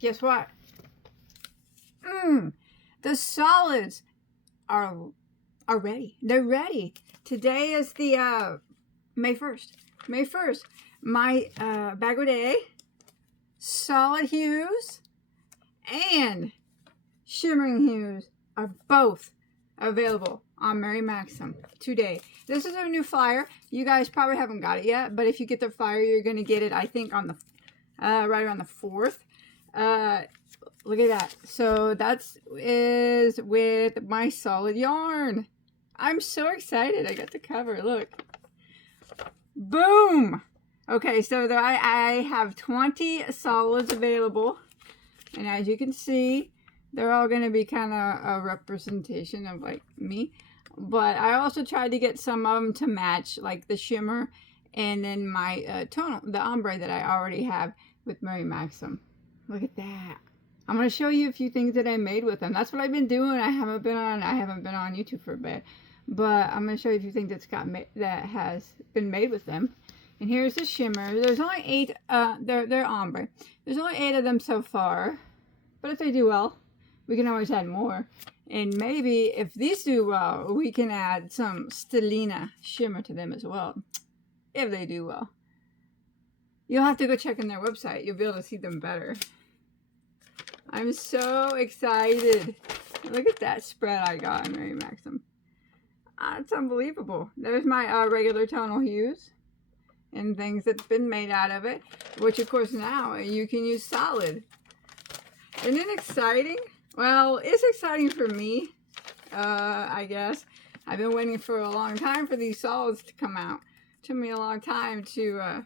guess what? The solids are ready. They're ready. Today is the May 1st. May 1st. My Bagoday solid hues and shimmering hues are both available on Mary Maxim today. This is a new flyer. You guys probably haven't got it yet, but if you get the flyer, you're going to get it, I think, on the right around the 4th. Look at that. So that's is with my solid yarn. I'm so excited. I got the cover. Look. Boom. Okay, so I have 20 solids available. And as you can see, they're all going to be kind of a representation of like me. But I also tried to get some of them to match like the shimmer and then my tonal, the ombre that I already have with Mary Maxim. Look at that. I'm going to show you a few things that I made with them. That's what I've been doing. I haven't been on YouTube for a bit. But I'm going to show you a few things that has been made with them. And here's the shimmer. There's only 8, they're ombre. There's only 8 of them so far. But if they do well, we can always add more. And maybe if these do well, we can add some Stellina shimmer to them as well. If they do well. You'll have to go check on their website. You'll be able to see them better. I'm so excited. Look at that spread I got on Mary Maxim. It's unbelievable. There's my regular tonal hues and things that's been made out of it, which of course now you can use solid. Isn't it exciting? Well, it's exciting for me, I guess. I've been waiting for a long time for these solids to come out. It took me a long time to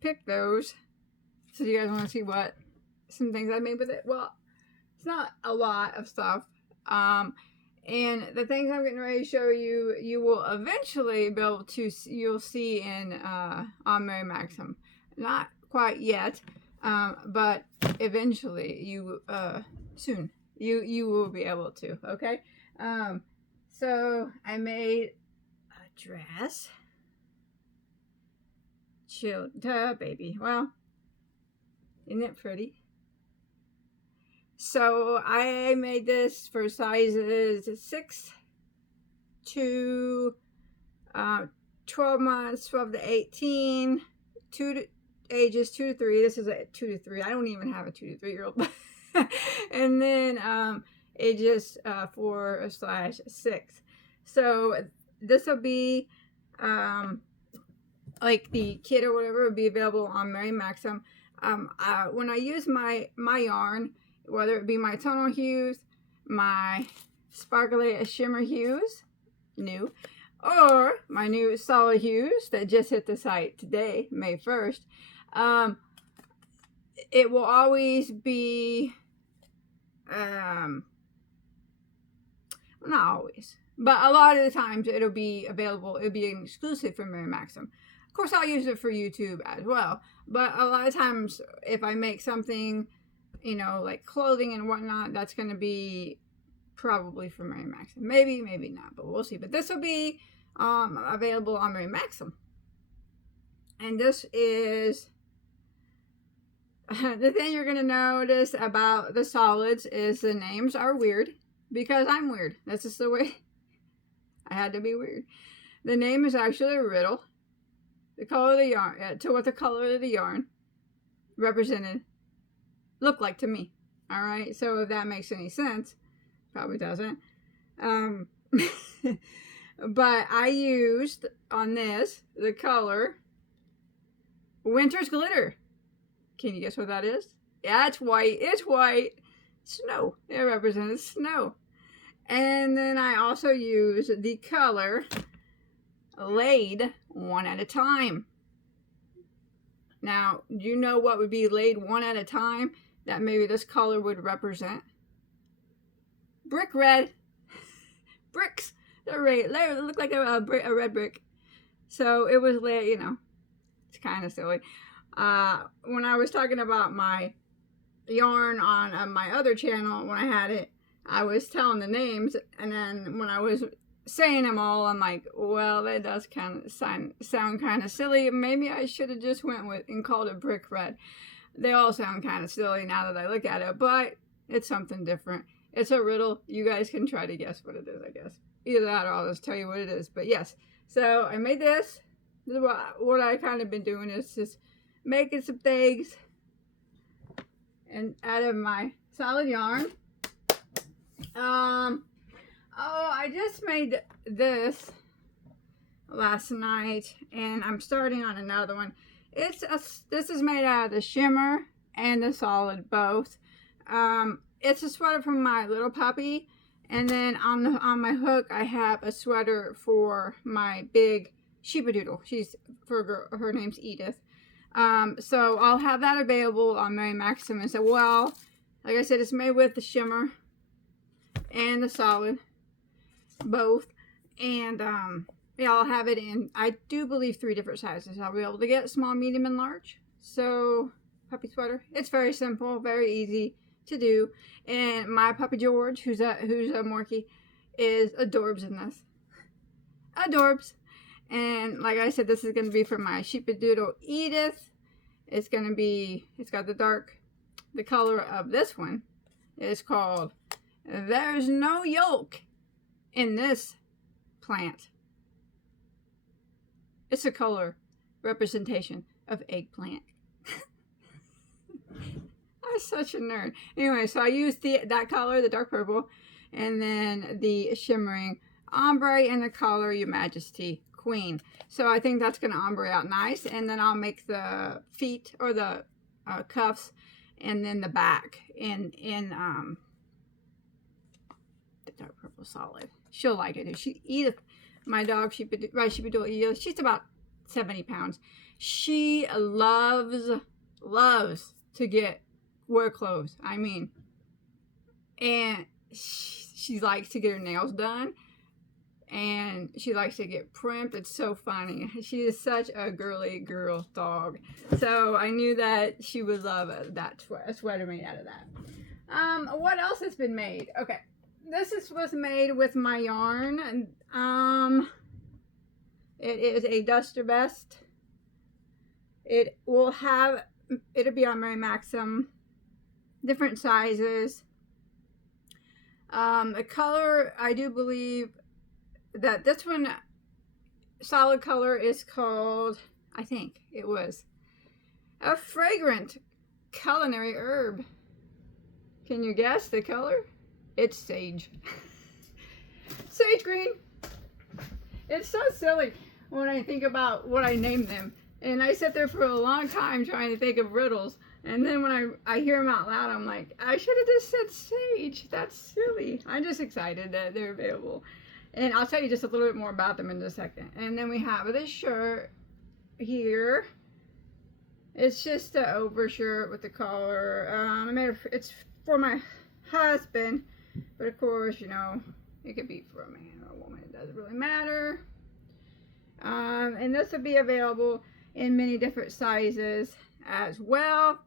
pick those. So you guys want to see what some things I made with it? Well, it's not a lot of stuff. And the things I'm getting ready to show you, you will eventually be able to, you'll see in on Mary Maxim. Not quite yet, but eventually you soon you will be able to. Okay. So I made a dress. Chill, baby. Well, isn't it pretty? So I made this for sizes 6 to 12 months, 12 to 18, ages 2 to 3. This is a 2 to 3. I don't even have a 2 to 3 year old. And then ages 4/6. So this will be like the kit or whatever will be available on Mary Maxim. When I use my yarn, whether it be my tonal hues, my sparkly shimmer hues, new, or my new solid hues that just hit the site today, May 1st, it will always be, not always, but a lot of the times it'll be available, it'll be an exclusive for Mary Maxim. Of course, I'll use it for YouTube as well, but a lot of times if I make something, you know, like clothing and whatnot, that's going to be probably for Mary Maxim. Maybe, maybe not, but we'll see. But this will be available on Mary Maxim. And this is the thing you're going to notice about the solids is the names are weird because I'm weird. That's just the way I had to be weird. The name is actually a riddle. The color of the yarn, to what the color of the yarn represented look like to me. All right, so if that makes any sense, probably doesn't. But I used on this the color Winter's Glitter. Can you guess what that is? Yeah, it's white. It's white. Snow. It represents snow. And then I also used the color Laid One at a Time. Now, do you know what would be laid one at a time that maybe this color would represent? Brick red. Bricks. They're red. They look like a red brick. So it was laid, you know, it's kind of silly. When I was talking about my yarn on my other channel, when I had it, I was telling the names, and then when I was saying them all, I'm like, well, that does kind of sound kind of silly. Maybe I should have just went with and called it brick red. They all sound kind of silly now that I look at it, but it's something different. It's a riddle. You guys can try to guess what it is, I guess. Either that or I'll just tell you what it is. But yes, so I made this. What I kind of been doing is just making some things and out of my solid yarn. Oh, I just made this last night, and I'm starting on another one. This is made out of the shimmer and the solid both. It's a sweater from my little puppy, and then on my hook I have a sweater for my big sheepadoodle. Her name's Edith. So I'll have that available on Mary Maxim. And so, well, like I said, it's made with the shimmer and the solid both, and yeah, I'll have it in, I do believe, 3 different sizes. I'll be able to get small, medium, and large. So puppy sweater, it's very simple, very easy to do. And my puppy George, who's a Morkie, is adorbs in this. Adorbs. And like I said, this is going to be for my sheepadoodle Edith. It's going to be, it's got the color of this one is called There's No Yolk in This Plant. It's a color representation of eggplant. I'm such a nerd. Anyway, so I used that color, the dark purple, and then the shimmering ombre and the color Your Majesty Queen. So I think that's going to ombre out nice, and then I'll make the feet or the cuffs, and then the back in the dark purple solid. She'll like it. Edith, my dog, sheepadoodle, she's about 70 pounds. She loves to wear clothes. I mean, and she likes to get her nails done, and she likes to get primped. It's so funny. She is such a girly girl dog. So I knew that she would love a sweater made out of that. What else has been made? Okay, this was made with my yarn. It is a duster vest. It'll be on Mary Maxim, different sizes. The color, I do believe that this one, solid color, is called, I think it was, a fragrant culinary herb. Can you guess the color? It's sage. Sage green. It's so silly when I think about what I named them. And I sat there for a long time trying to think of riddles. And then when I hear them out loud, I'm like, I should have just said sage. That's silly. I'm just excited that they're available. And I'll tell you just a little bit more about them in a second. And then we have this shirt here. It's just an overshirt with the collar. It's for my husband. But of course, you know, it could be for a man or a woman. It doesn't really matter. And this will be available in many different sizes as well.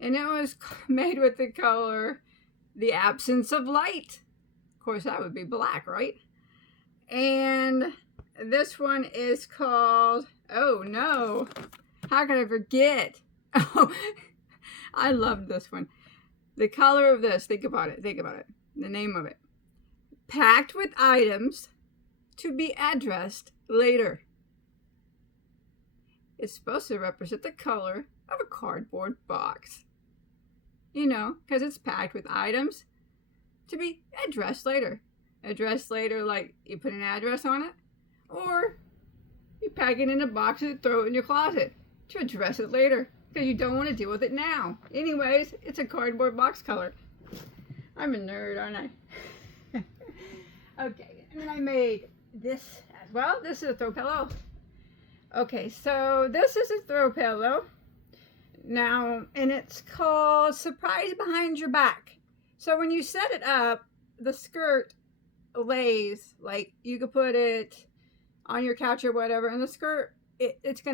And it was made with the color The Absence of Light. Of course, that would be black, right? And this one is called, oh no, how could I forget? Oh, I love this one. The color of this, think about it, the name of it. Packed with items to be addressed later. It's supposed to represent the color of a cardboard box. You know, because it's packed with items to be addressed later. Addressed later, like you put an address on it, or you pack it in a box and throw it in your closet to address it later because you don't want to deal with it now. Anyways, it's a cardboard box color. I'm a nerd, aren't I? Okay, and then I made this as well. This is a throw pillow. Okay, so this is a throw pillow. Now, and it's called Surprise Behind Your Back. So when you set it up, the skirt lays, like you could put it on your couch or whatever, and the skirt, it's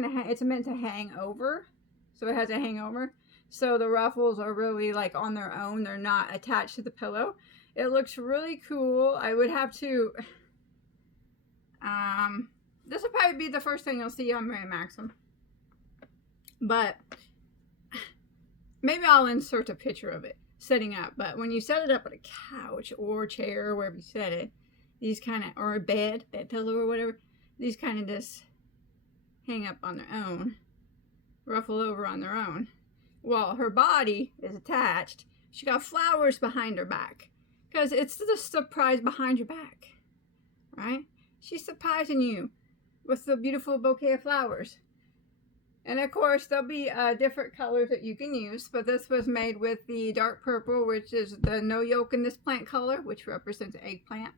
meant to hang over. So it has a hangover. So the ruffles are really like on their own. They're not attached to the pillow. It looks really cool. I would have to, this will probably be the first thing you'll see on Mary Maxim. But maybe I'll insert a picture of it setting up. But when you set it up on a couch or chair or wherever you set it, these kind of, or a bed pillow or whatever, these kind of just hang up on their own, ruffle over on their own. Well, her body is attached. She got flowers behind her back because it's the surprise behind your back, right? She's surprising you with the beautiful bouquet of flowers. And of course, there'll be different colors that you can use, but this was made with the dark purple, which is the no yolk in this plant color, which represents eggplant.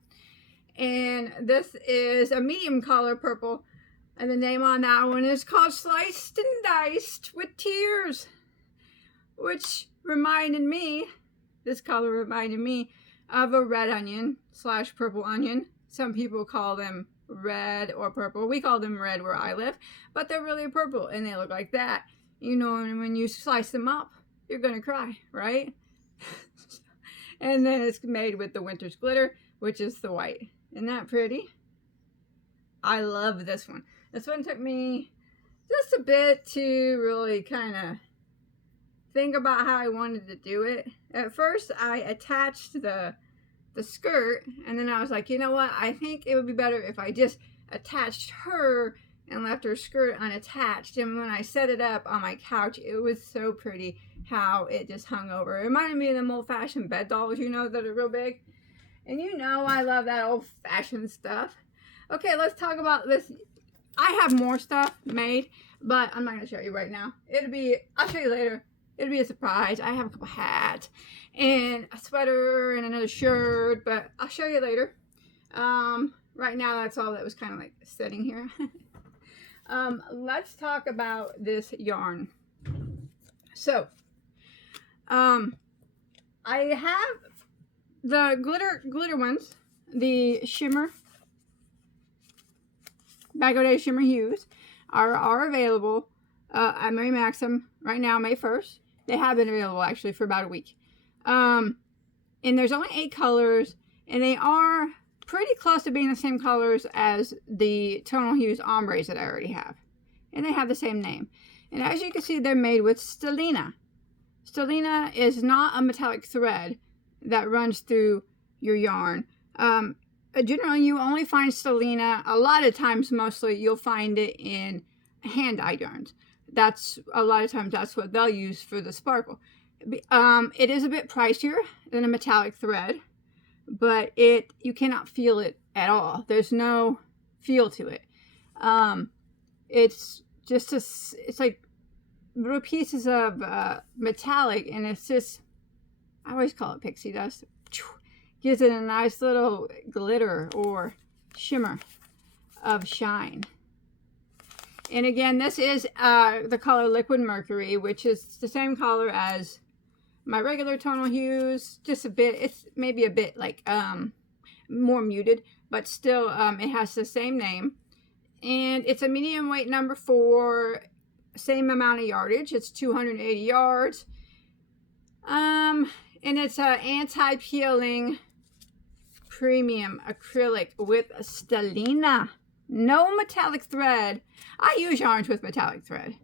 And this is a medium color purple, and the name on that one is called Sliced and Diced with Tears, which reminded me, this color reminded me of a red onion / purple onion. Some people call them red or purple. We call them red where I live, but they're really purple and they look like that. You know, and when you slice them up, you're gonna cry, right? And then it's made with the winter's glitter, which is the white. Isn't that pretty? I love this one. This one took me just a bit to really kind of think about how I wanted to do it. At first, I attached the skirt, and then I was like, you know what? I think it would be better if I just attached her and left her skirt unattached. And when I set it up on my couch, it was so pretty how it just hung over. It reminded me of them old-fashioned bed dolls, you know, that are real big. And you know I love that old-fashioned stuff. Okay, let's talk about this. I have more stuff made, but I'm not going to show you right now. I'll show you later. It'll be a surprise. I have a couple hats and a sweater and another shirt, but I'll show you later. Right now, that's all that was kind of like sitting here. Let's talk about this yarn. So, I have the glitter ones, the Shimmer, Bagoday Shimmer Hues are available at Mary Maxim right now, May 1st. They have been available actually for about a week. And there's only 8 colors, and they are pretty close to being the same colors as the Tonal Hues ombres that I already have. And they have the same name. And as you can see, they're made with stellina. Stellina is not a metallic thread that runs through your yarn. Generally, you only find stellina, a lot of times, mostly, you'll find it in hand-dyed yarns. A lot of times that's what they'll use for the sparkle. It is a bit pricier than a metallic thread, but you cannot feel it at all. There's no feel to it. It's just it's like little pieces of metallic, and it's just, I always call it pixie dust. Gives it a nice little glitter or shimmer of shine. And again, this is the color Liquid Mercury, which is the same color as my regular Tonal Hues. Just a bit, it's maybe a bit like more muted, but still it has the same name. And it's a medium weight number 4, same amount of yardage. It's 280 yards. And it's an anti-peeling premium acrylic with stellina. No metallic thread. I use yarns with metallic thread,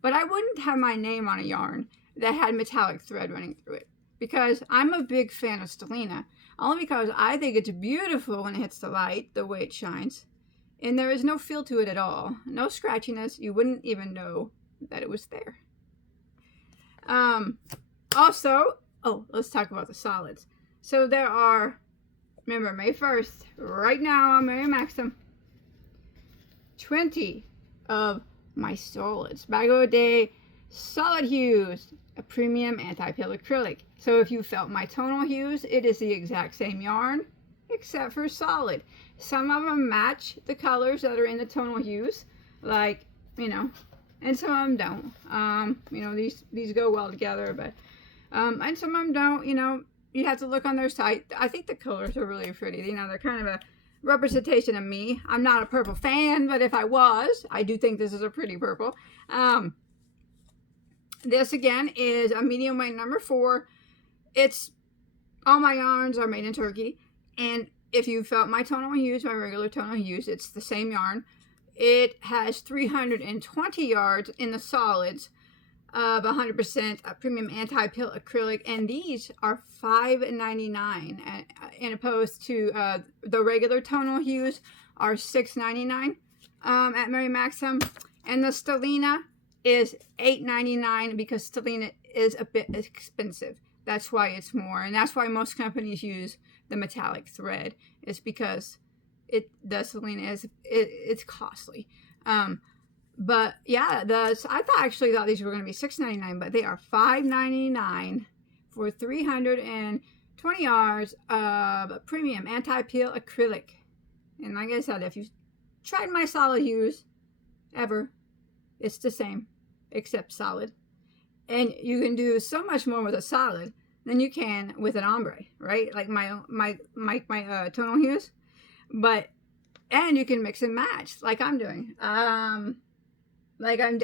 but I wouldn't have my name on a yarn that had metallic thread running through it, because I'm a big fan of stellina, only because I think it's beautiful when it hits the light, the way it shines, and there is no feel to it at all. No scratchiness. You wouldn't even know that it was there. Also, let's talk about the solids. So there are, remember, May 1st, right now on Mary Maxim, 20 of my solids. Bagoday Solid Hues, a premium anti-peel acrylic. So if you felt my Tonal Hues, it is the exact same yarn, except for solid. Some of them match the colors that are in the Tonal Hues, like, you know, and some of them don't. You know, these go well together, but, and some of them don't, you know, you have to look on their site. I think the colors are really pretty. You know, they're kind of a representation of me. I'm not a purple fan, but if I was, I do think this is a pretty purple. This again is a medium weight number 4. All my yarns are made in Turkey, and if you felt my Tonal Hues, my regular Tonal Hues, it's the same yarn. It has 320 yards in the solids. of 100% premium anti-pill acrylic, and these are $5.99, and opposed to the regular tonal hues are $6.99 at Mary Maxim, and the Stellina is $8.99 because Stellina is a bit expensive. That's why it's more, and that's why most companies use the metallic thread. It's because the Stellina it's costly. But yeah, I actually thought these were going to be $6.99, but they are $5.99 for 320 yards of premium anti-peel acrylic. And like I said, if you've tried my solid hues ever, it's the same, except solid. And you can do so much more with a solid than you can with an ombre, right? Like my tonal hues, and you can mix and match like I'm doing. Like I'm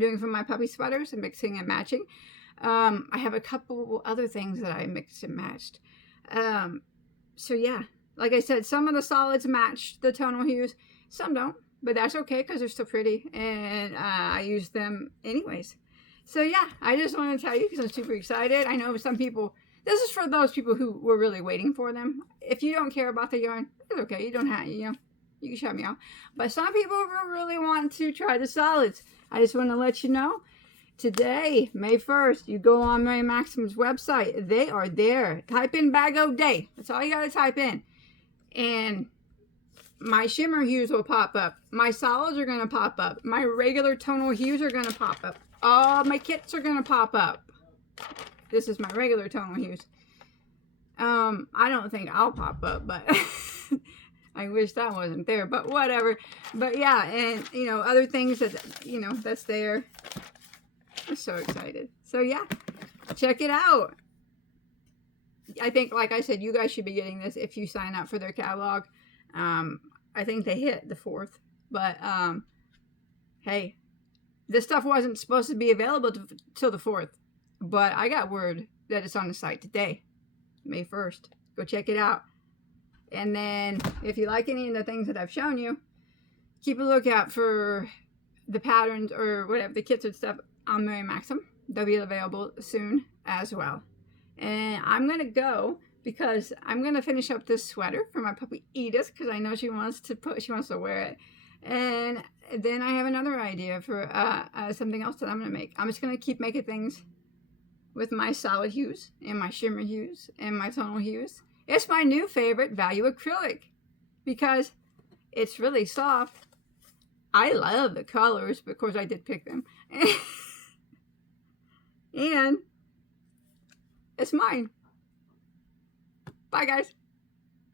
doing for my puppy sweaters and mixing and matching. I have a couple other things that I mixed and matched. So yeah, like I said, some of the solids match the tonal hues, some don't, but that's okay because they're still pretty, and I use them anyways. So yeah, I just want to tell you because I'm super excited. I know some people, this is for those people who were really waiting for them. If you don't care about the yarn, it's okay. You don't have, you can shut me off. But some people really want to try the solids. I just want to let you know, today, May 1st, you go on Mary Maxim's website. They are there. Type in Bagoday. That's all you got to type in. And my shimmer hues will pop up. My solids are going to pop up. My regular tonal hues are going to pop up. All my kits are going to pop up. This is my regular tonal hues. I don't think I'll pop up, but I wish that wasn't there, but whatever. But yeah, and other things that that's there. I'm so excited. So yeah, check it out. I think, like I said, you guys should be getting this if you sign up for their catalog. I think they hit the 4th, but hey, this stuff wasn't supposed to be available till the 4th, but I got word that it's on the site today, May 1st. Go check it out. And then if you like any of the things that I've shown you, keep a lookout for the patterns or whatever, the kits and stuff on Mary Maxim. They'll be available soon as well. And I'm going to go because I'm going to finish up this sweater for my puppy Edith because I know she wants to wear it. And then I have another idea for something else that I'm going to make. I'm just going to keep making things with my solid hues and my shimmer hues and my tonal hues. It's my new favorite value acrylic because it's really soft. I love the colors, but of course I did pick them. And it's mine. Bye, guys.